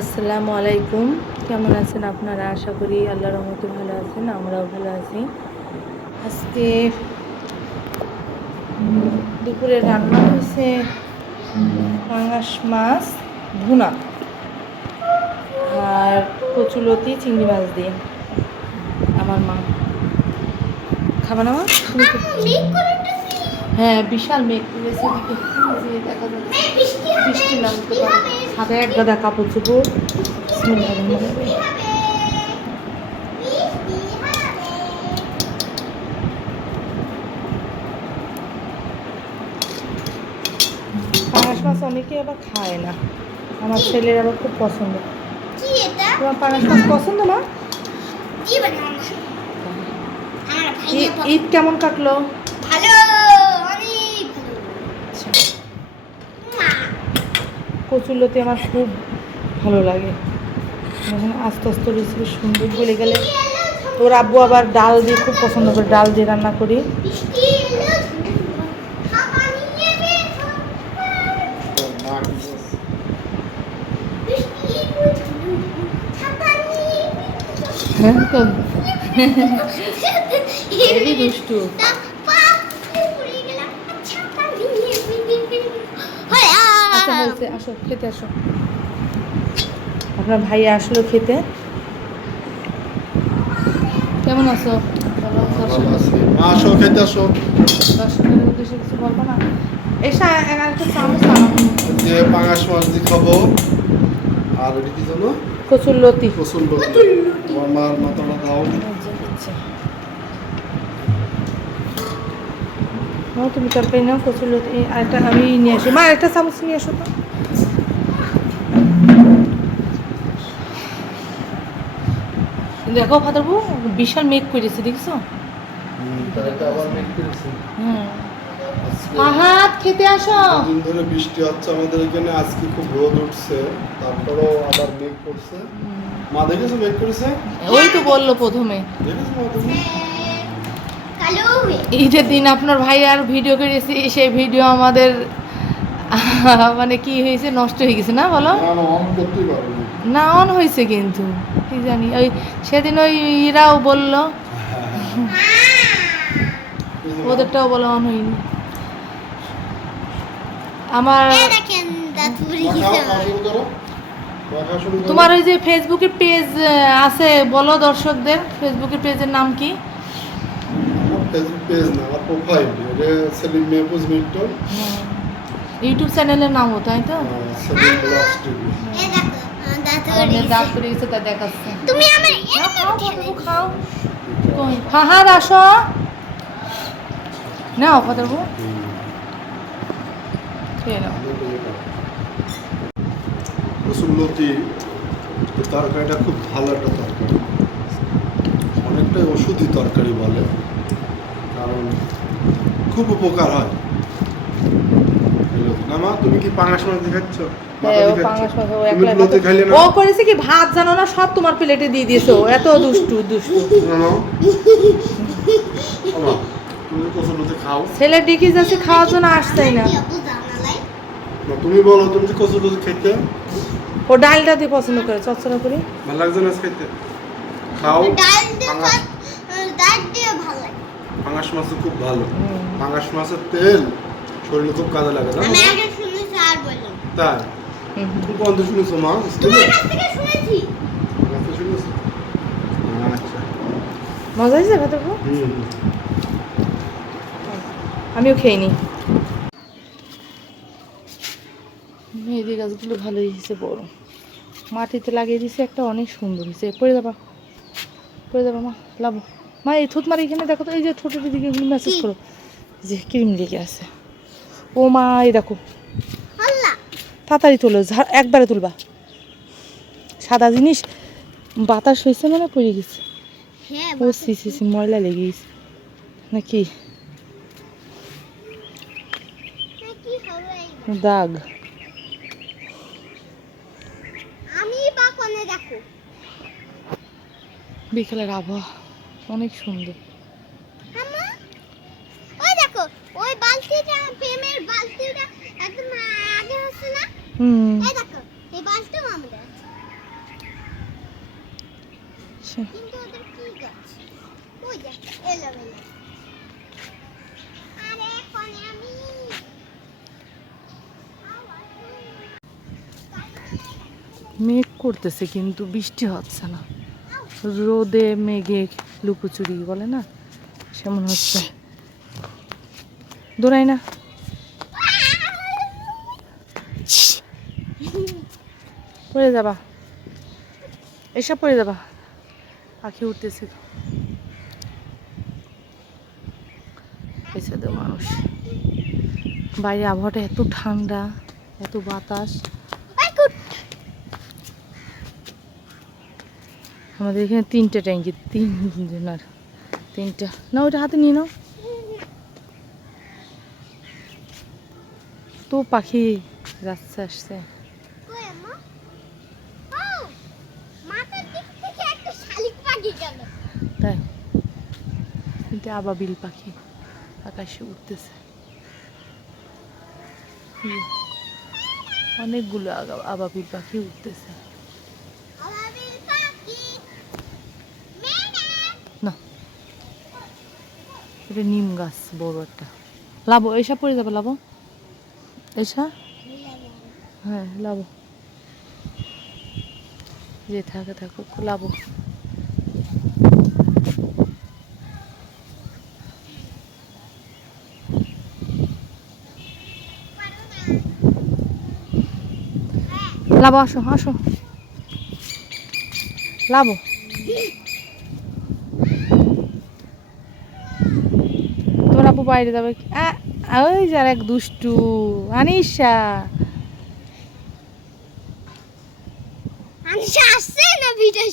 আসসালামু আলাইকুম। কেমন আছেন আপনারা? আশা করি আল্লাহর রহমতে ভালো আছেন, আমরাও ভালো আছি। আজকে দুপুরে রান্না হয়েছে পাঙাশ মাছ ভুনা আর কচুলতি চিংড়ি মাছ দিয়ে। আমার মা খাবে না মা? তুমি হ্যাঁ, বিশাল মেঘ তুলেছে এদিকে, যে দেখা যাচ্ছে বৃষ্টি নামতে পারে। সাথে এক গাদা কাপড় চোপড়। পাঙাশ মাছ অনেকে আবার খায় না, আমার ছেলের আবার খুব পছন্দ। তোমার পাঙাশ মাছ পছন্দ না? ঈদ কেমন কাটলো? কচুরলতি আমার খুব ভালো লাগে, আস্তে আস্তে রেসিপি সুন্দর বলে গেলে। ওর আব্বু আবার ডাল দিয়ে খুব পছন্দ করে, ডাল দিয়ে রান্না করি। হেবি দুষ্টু। আচ্ছা হয়েছে, আসো খেতে আসো। আপনার ভাইয়া আসলো খেতে। কেমন আছো? আসো খেতে আসো। দর্শকের উদ্দেশ্যে কিছু বলবো না? এসা একটা চামচ যে পাঙাশ মাছ দিয়ে খাবো। আর ওটি কি জানো? কচুরলতি। কচুরলতি। তোমার মার মাথাটা দাও। তুমি তরকারি নাও, কচুরলতি আরেকটা আমি নিয়ে আসি। মা একটা চামচ নিয়ে আসো তো। দেখো ফাদারবু, বিশাল মেঘ করেছে, দেখছো? হাত খেতে আসো। দিন ধরে বৃষ্টি হচ্ছে আমাদের এখানে, আজকে খুব রোদ উঠছে, তারপরেও আবার মেঘ করছে। মা দেখেছো মেঘ করেছে? ওই তো বললো প্রথমে। দেখেছো মা তুমি? ঈদের দিন আপনার ভাই আর ভিডিও করেছি, সেই ভিডিও আমাদের মানে কি হয়েছে, নষ্ট হয়ে গেছে না বলো? না, অন হয়েছে কিন্তু কি জানি, ওই সেদিন ওই ইরাও বললো, ওদেরটাও বলো অন হয়নি। আমার তোমার ওই যে ফেসবুকের পেজ আছে, বলো দর্শকদের ফেসবুকের পেজের নাম কি? ফেসবুক পেজ না, আমার প্রোফাইল এটা সেলিম মেহফুজ মিন্টন। ইউটিউব চ্যানেলের নামও তাই তো? Selim vlogs TV. দাঁত পড়ে গেছে তাই দেখাচ্ছে। তুমি আমার খাও। কই ফাহাদ আসো, নাও ফাদারবু খেয়ে নাও। কচুরলতি তরকারিটা খুব ভালো একটা তরকারি, অনেকটাই ওষুধি তরকারি বলে, কারণ খুব উপকার হয়। না মা, তুমি কি পাঙাশ মাছ দেখাচ্ছ? ও করেছে কি, ভাত জানো না, সব তোমার প্লেটে দিয়ে দিয়েছো। এত দুষ্টু। ছেলে ডিকি যাচ্ছে খাওয়ার জন্য, আসতেই না। তুমি বলো, তুমি যে কচুরলতি খেতে? ও ডালটা দিয়ে পছন্দ করে, চচ্চড়া করে ভালো লাগছে না খেতে? খাও। পাঙাশ মাছ খুব ভালো। পাঙাশ মাছের তেল শরীরে খুব কাজে লাগে, জানো? তাই? তুমি কোন থেকে শুনেছো মা? আচ্ছা, মজা হয়েছে ভাত। আমিও খেয়ে নিই। মেহেদি গাছগুলো ভালোই হয়েছে, বড় মাটিতে লাগিয়ে দিয়েছে একটা, অনেক সুন্দর হয়েছে। পড়ে যাবা মা, লাভ মা। এই থুত মারি এখানে দেখো তো, এই যে ছোটো দিদিকে মেসেজ করো যে ক্রিম লেগে আছে। ও মা, এই দেখো তাড়াতাড়ি তোলো, একবারে তুলবা। সাদা জিনিস বাতাস হয়েছে মানে পড়ে গেছে। ও সি ময়লা লেগে গেছে নাকি, দাগ। বিকেলের আবহাওয়া অনেক সুন্দর। মেঘ করতেছে কিন্তু বৃষ্টি হচ্ছে না, রোদে মেঘে লুকোচুরি বলে না, সেমন হচ্ছে। দৌড়াই না, পড়ে যাবা, এসব পড়ে যাবা। পাখি উঠতেছে তো, এসে তো মানুষ। বাইরে আবহাওয়াটা এত ঠান্ডা, এত বাতাস। আমাদের এখানে 3টে ট্যাঙ্কি, 3জনের 3টা। না ওইটা হাতে নিয়ে নাও তো, পাখি যাচ্ছে আসছে। তাই 3টে আবাবিল পাখি আকাশে উঠতেছে, অনেকগুলো আবাবিল পাখি উঠতেছে। না এটা নিম গাছ বড় একটা। লাবো এসব পড়ে যাবে, লাবো এসা, হ্যাঁ লাবো, যে থাকে থাকুক, লাবো। লাবো আসো আসো, লাবো। তোমার আপু বাইরে যাবে, ওই যার এক দুষ্টু আনিশা। আসছে না ভিডিও